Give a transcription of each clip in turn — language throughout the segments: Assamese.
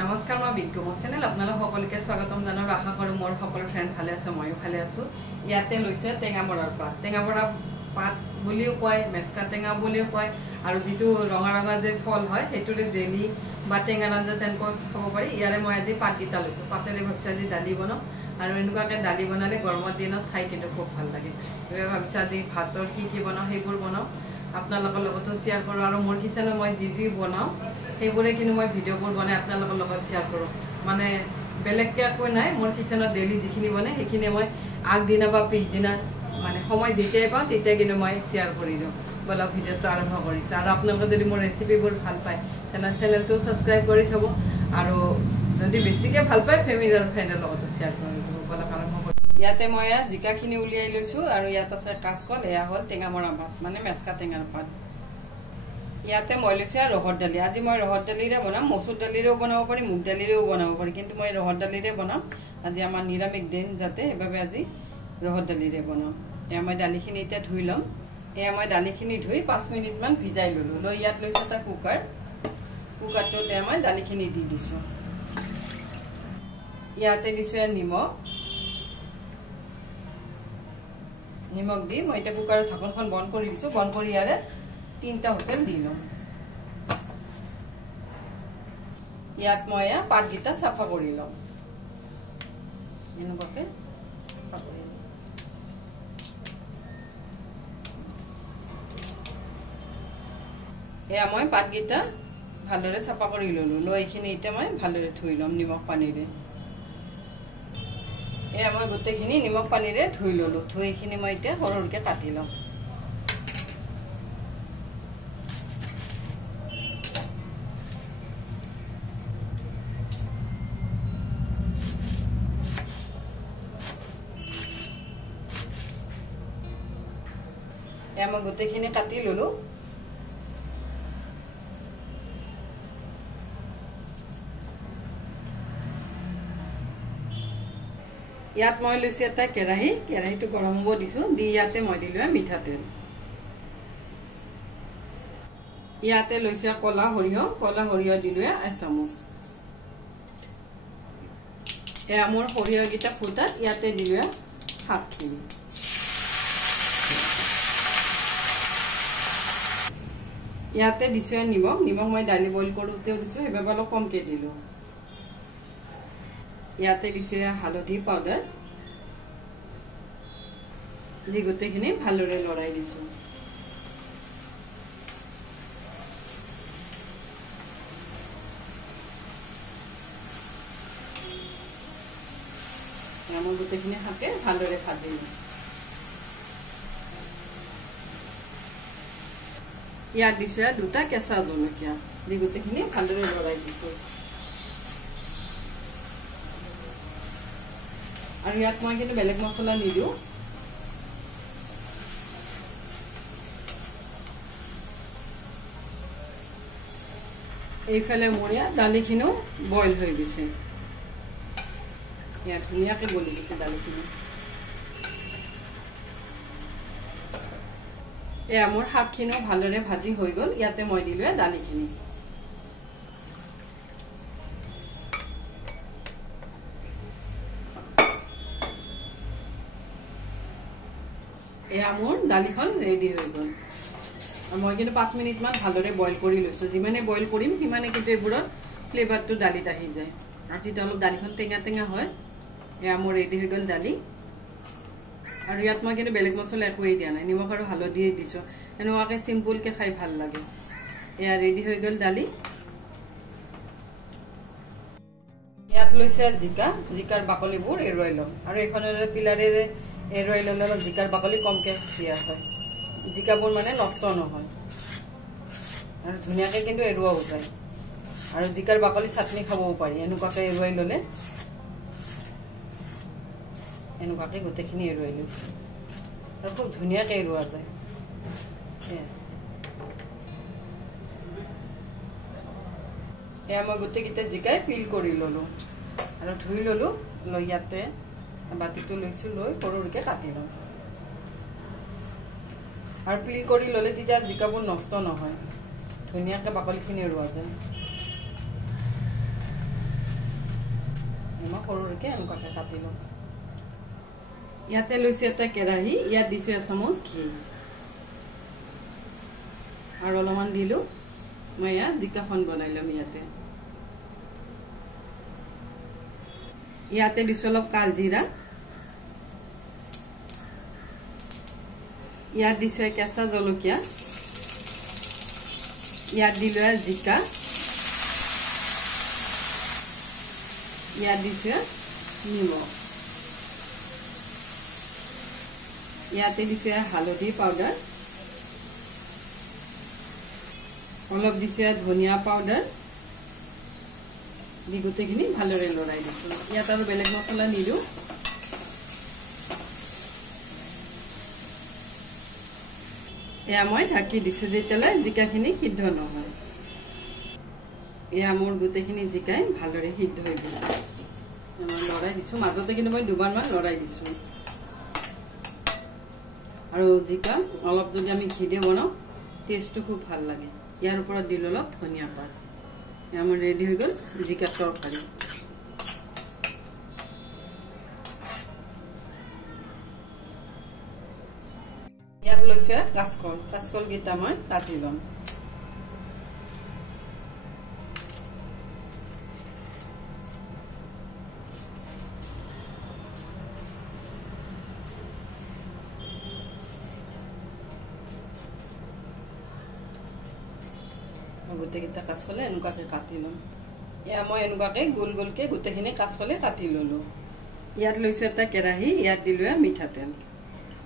নমস্কাৰ মই বিজ্ঞম চেনেল আপোনালোক সকলোকে স্বাগতম জনাৰ আশা কৰোঁ মোৰ সকলো ফ্ৰেণ্ড ভালে আছে ময়ো ভালে আছোঁ ইয়াতে লৈছে টেঙামৰাৰ পাত বুলিও কয় মেচকা টেঙা বুলিও কয় আৰু যেটো ৰঙা ৰঙা যে ফল হয় হেতুৰে জেলি বা টেঙা আঞ্জা তেনেকৈ খাব পাৰি ইয়াৰে মই আজি পাতগিটা লৈছো পাতেৰে ভাবিছো আজি দালি বনাও আৰু এনেকুৱাকে দালি বনালে গৰমৰ দিনত খাই কিন্তু খুব ভাল লাগে এবাৰ ভাবিছো আজি ভাতৰ কি বনাও সেইবোৰ বনাও আপোনালোকৰ লগতো শেয়াৰ কৰোঁ আৰু মোৰ কিচেনত মই যি বনাও সেইবোৰে কিন্তু মই ভিডিঅ'বোৰ বনাই আপোনালোকৰ লগত শেয়াৰ কৰোঁ মানে বেলেগকে একো নাই মোৰ কিচেনত ডেইলি যিখিনি বনে সেইখিনি মই আগদিনা বা পিছদিনা মানে সময় যেতিয়াই পাওঁ তেতিয়া কিন্তু মই শেয়াৰ কৰি দিওঁ বলক ভিডিঅ'টো আৰম্ভ কৰিছোঁ আৰু আপোনালোকে যদি মোৰ ৰেচিপিবোৰ ভাল পায় তেনে চেনেলটো ছাবস্ক্ৰাইব কৰি থ'ব আৰু যদি বেছিকৈ ভাল পায় ফেমিলি আৰু ফ্ৰেণ্ডৰ লগতো শ্বেয়াৰ কৰি দিব বলক আৰম্ভ কৰি ইয়াতে মই জিকাখিনি উলিয়াই লৈছোঁ আৰু ইয়াত আছে কাচকল এয়া হ'ল টেঙামৰা পাত মানে মেচকা টেঙাৰ পাত ইয়াতে মই লৈছোঁ ৰহৰ দালি আজি মই ৰহৰ দালিৰে বনাম মচুৰ দালিৰেও বনাব পাৰি মুগ দালিৰেও বনাব পাৰি কিন্তু মই ৰহৰ দালিৰে বনাম আজি আমাৰ নিৰামিষ দিন যাতে সেইবাবে আজি ৰহৰ দালিৰে বনাম এয়া মই দালিখিনি এতিয়া ধুই ল'ম এয়া মই দালিখিনি ধুই 5 মিনিটমান ভিজাই ল'লোঁ লৈ ইয়াত লৈছোঁ এটা কুকাৰটোত এয়া মই দালিখিনি দি দিছোঁ ইয়াতে দিছোঁ নিমখ দি মই এতিয়া কুকাৰৰ ঢাকনখন বন্ধ কৰি দিছোঁ বন্ধ কৰি ইয়াৰে 3টা হুইচেল দি লম ইয়াত মই পাতগিটা সাফা কৰি লম এনেকুৱাকে এয়া মই পাতগিটা ভালদৰে সাফা কৰি ললো লৈ এইখিনি এতিয়া মই ভালদৰে ধুই লম নিমখ পানীৰে এয়া মই গোটেইখিনি নিমখ পানীৰে ধুই ললো ধুই এইখিনি মই এতিয়া সৰুকৈ কাটি লম এয়া মই গোটেইখিনি কাটি ললো ইয়াত মই লৈছো এটা কেৰাহীটো গৰম হ'ব দিছো দি ইয়াতে মই দিলো মিঠাতেল ইয়াতে লৈছো কলা সৰিয়হ দিলো 1 চামুচ এয়া মোৰ সৰিয়হগিটা ফুটাত ইয়াতে দিলো শাকখিনি ইয়াতে দিছো নিমখ মই দালি বইল কৰোঁতে দিছো সেইবাবে অলপ কমকে দিলো ইয়াতে দিছে হালধি পাউডাৰ দি গোটেইখিনি ভালদৰে লৰাই দিছো মই গোটেইখিনি শাকে ভালদৰে ভাজিলো ইয়াত দিছো 2টা কেঁচা জলকীয়া দি গোটেইখিনি ভালদৰে লৰাই দিছো আৰু ইয়াত মই কিন্তু বেলেগ মছলা নিদিও এইফালে মোৰ দালিখিনিও বইল হৈ গৈছে ইয়াত ধুনীয়াকৈ গলি গৈছে দালিখিনি এয়া মোৰ শাকখিনিও ভালদৰে ভাজি হৈ গ'ল ইয়াতে মই দিলো দালিখিনি এয়া মোৰ দালিখন ৰেডি হৈ গ'ল মই কিন্তু 5 মিনিটমান ভালদৰে বইল কৰি লৈছোঁ যিমানে বইল কৰিম সিমানে কিন্তু এইবোৰৰ ফ্লেভাৰটো দালিত আহি যায় আৰু যেতিয়া অলপ দালিখন টেঙা হয় এয়া মোৰ ৰেডি হৈ গ'ল দালি আৰু ইয়াত মই কিন্তু বেলেগ মছলা একোৱেই দিয়া নাই নিমখ আৰু হালধিয়ে দিছোঁ এনেকুৱাকৈ চিম্পুলকৈ খাই ভাল লাগে এয়া ৰেডি হৈ গ'ল দালি ইয়াত লৈছোঁ জিকাৰ বাকলিবোৰ এৰুৱাই ল'ম আৰু এইখনেৰে পিলাৰেৰে এৰুৱাই ল'লে অলপ জিকাৰ বাকলি কমকৈ দিয়া হয় জিকাবোৰ মানে নষ্ট নহয় আৰু ধুনীয়াকৈ কিন্তু এৰুৱাও যায় আৰু জিকাৰ বাকলি চাটনি খাবও পাৰি এনেকুৱাকৈ এৰুৱাই ল'লে এনেকুৱাকৈ গোটেইখিনি এৰুৱাই লৈছোঁ আৰু খুব ধুনীয়াকৈ এৰুৱা যায় এয়া মই গোটেইকেইটা জিকাই পিল কৰি ল'লোঁ আৰু ধুই ল'লোঁ লৈ ইয়াতে বাতিটো লৈছোঁ লৈ সৰুকৈ কাটি লওঁ আৰু পিল কৰি ল'লে তেতিয়া জিকাবোৰ নষ্ট নহয় ধুনীয়াকৈ বাকলিখিনি এৰুৱা যায় সৰুকৈ এনেকুৱাকৈ কাটি লওঁ ইয়াতে লৈছোঁ এটা কেৰাহী ইয়াত দিছোঁ এচামুচ ঘি আৰু অলপমান দিলোঁ মই ইয়াত জিকাখন বনাই ল'ম ইয়াতে দিছোঁ অলপ কালজিৰা ইয়াত দিছোঁ কেঁচা জলকীয়া ইয়াত দিলোঁ জিকা ইয়াত দিছোঁ নিমখ ইয়াতে দিছোঁ হালধি পাউডাৰ অলপ দিছোঁ ধনিয়া পাউডাৰ দি গোটেইখিনি ভালদৰে লৰাই দিছোঁ ইয়াত আৰু বেলেগ মছলা নিদিওঁ এয়া মই ঢাকি দিছোঁ যেতিয়ালৈ জিকাখিনি সিদ্ধ নহয় এয়া মোৰ গোটেইখিনি জিকাই ভালদৰে সিদ্ধ হৈ গৈছে মই লৰাই দিছোঁ মাজতে কিন্তু মই দুবাৰমান লৰাই দিছোঁ আৰু জিকা অলপ যদি আমি ঘি দিয়ে বনাওঁ টেষ্টটো খুব ভাল লাগে ইয়াৰ ওপৰত দিলোঁ অলপ ধনিয়া পাত এয়া মোৰ ৰেডি হৈ গ'ল জিকা তৰকাৰী ইয়াত লৈছোঁ কাচকলকেইটা মই কাটি ল'ম গোটেইকেইটা কাচকলে এনেকুৱাকৈ কাটি ল'ম এয়া মই এনেকুৱাকৈ গোল গোলকৈ গোটেইখিনি কাচকলে কাটি ল'লোঁ ইয়াত লৈছোঁ এটা কেৰাহী ইয়াত দিলোঁ মিঠাতেল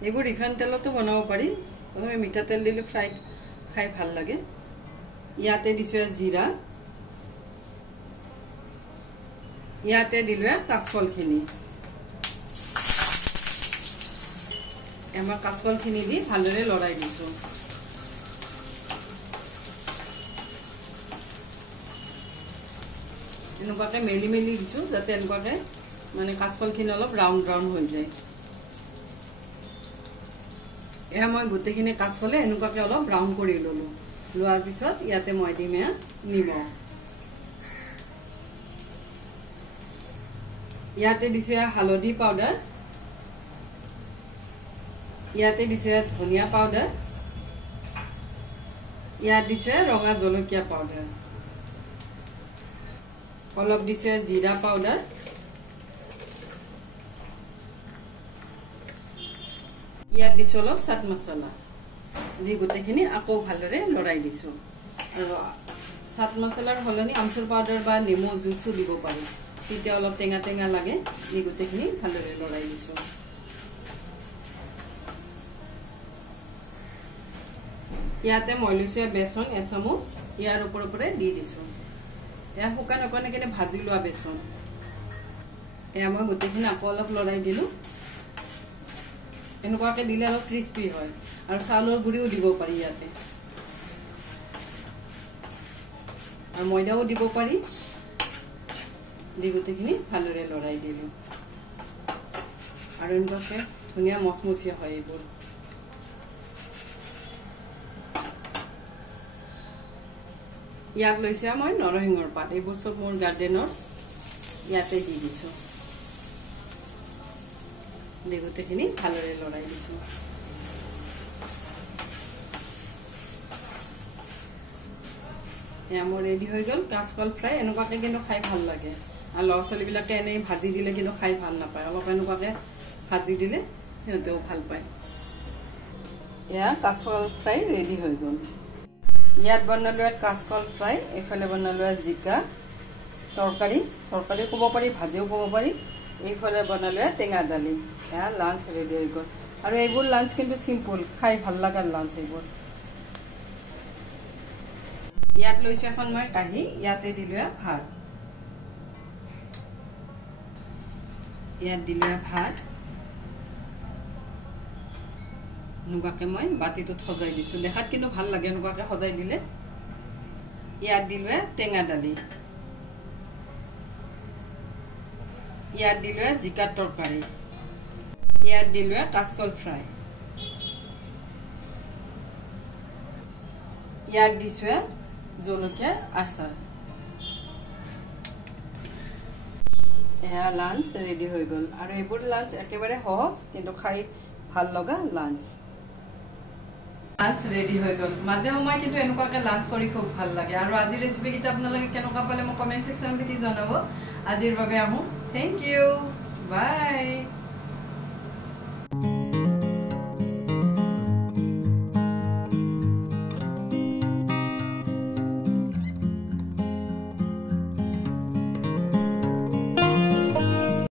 এইবোৰ ৰিফাইন তেলতো বনাব পাৰি প্ৰথমে মিঠাতেল দিলে ফ্ৰাইড খাই ভাল লাগে ইয়াতে দিছোঁ জিৰা ইয়াতে দিলোঁ কাচকলখিনি আমাৰ কাচকলখিনি দি ভালদৰে লৰাই দিছোঁ এনেকুৱাকৈ মেলি মেলি দিছোঁ যাতে এনেকুৱাকৈ মানে কাচকলখিনি অলপ ৰাউণ্ড ৰাউণ্ড হৈ যায় এয়া মই গোটেইখিনি কাচকলে এনেকুৱাকৈ অলপ ব্ৰাউন কৰি ল'লোঁ লোৱাৰ পিছত ইয়াতে মই দিম নিমখ ইয়াতে দিছোঁ হালধি পাউডাৰ ইয়াতে দিছোঁ ধনিয়া পাউডাৰ ইয়াত দিছোঁ ৰঙা জলকীয়া পাউডাৰ অলপ দিছোঁ জিৰা পাউডাৰ ইয়াত দিছোঁ অলপ চাট মছলা দি গোটেইখিনি আকৌ ভালদৰে লৰাই দিছোঁ আৰু চাট মছলাৰ সলনি আমচুৰ পাউডাৰ বা নেমু জুচো দিব পাৰি তেতিয়া অলপ টেঙা টেঙা লাগে দি গোটেইখিনি ভালদৰে লৰাই দিছোঁ ইয়াতে মই লৈছোঁ বেচন এচামুচ ইয়াৰ ওপৰে দি দিছোঁ এয়া শুকান অকণে ভাজি লোৱা বেচন এয়া মই গোটেইখিনি আকৌ অলপ লৰাই দিলোঁ এনেকুৱাকৈ দিলে অলপ ক্ৰিস্পি হয় আৰু চাউলৰ গুড়িও দিব পাৰি ইয়াতে আৰু ময়দাও দিব পাৰি দি গোটেইখিনি ভালদৰে লৰাই দিলোঁ আৰু এনেকুৱাকৈ ধুনীয়া মচমচীয়া হয় এইবোৰ ইয়াক লৈছোঁ মই নৰসিংহৰ পাত এইবোৰ চব মোৰ গাৰ্ডেনৰ ইয়াতে দি দিছোঁ দি গোটেইখিনি ভালদৰে লৰাই দিছোঁ এয়া মোৰ ৰেডি হৈ গ'ল কাচকল ফ্ৰাই এনেকুৱাকৈ কিন্তু খাই ভাল লাগে আৰু ল'ৰা ছোৱালীবিলাকে এনেই ভাজি দিলে কিন্তু খাই ভাল নাপায় অলপ এনেকুৱাকৈ ভাজি দিলে সিহঁতেও ভাল পায় এয়া কাচকল ফ্ৰাই ৰেডি হৈ গ'ল ইয়াত বনালোঁ কাচকল ফ্ৰাই এইফালে বনালোঁ জিকা তৰকাৰী ক'ব পাৰি ভাজিও ক'ব পাৰি এইফালে বনালোঁ টেঙা দালি এয়া লাঞ্চ ৰেডি হৈ গ'ল আৰু এইবোৰ লাঞ্চ কিন্তু চিম্পুল খাই ভাল লগাৰ লাঞ্চ এইবোৰ ইয়াত লৈছোঁ এখন মই কাঁহী ইয়াতে দিলোঁ ভাত ইয়াত দিলোঁ ভাত এনেকুৱাকৈ মই বাতিটোত সজাই দিছোঁ দেখাত কিন্তু ভাল লাগে এনেকুৱাকৈ সজাই দিলে ইয়াত দিলোঁ টেঙা দালি ইয়াত দিলোঁ জিকাৰ তৰকাৰী ইয়াত দিলোঁ কাচকল ফ্ৰাই ইয়াত দিছোঁ জলকীয়া আচাৰ এয়া লাঞ্চ ৰেডি হৈ গ'ল আৰু এইবোৰ লাঞ্চ একেবাৰে সহজ কিন্তু খাই ভাল লগা লাঞ্চ ৰেডি হৈ গ'ল মাজে সময় কিন্তু এনেকুৱাকে লাঞ্চ কৰি খুব ভাল লাগে আৰু আজি ৰেচিপিকেইটা আপোনালোকে কেনেকুৱা পালে মোক কমেণ্ট ছেকশ্যনত লিখি জনাব আজিৰ বাবে আহোঁ থেংক ইউ বাই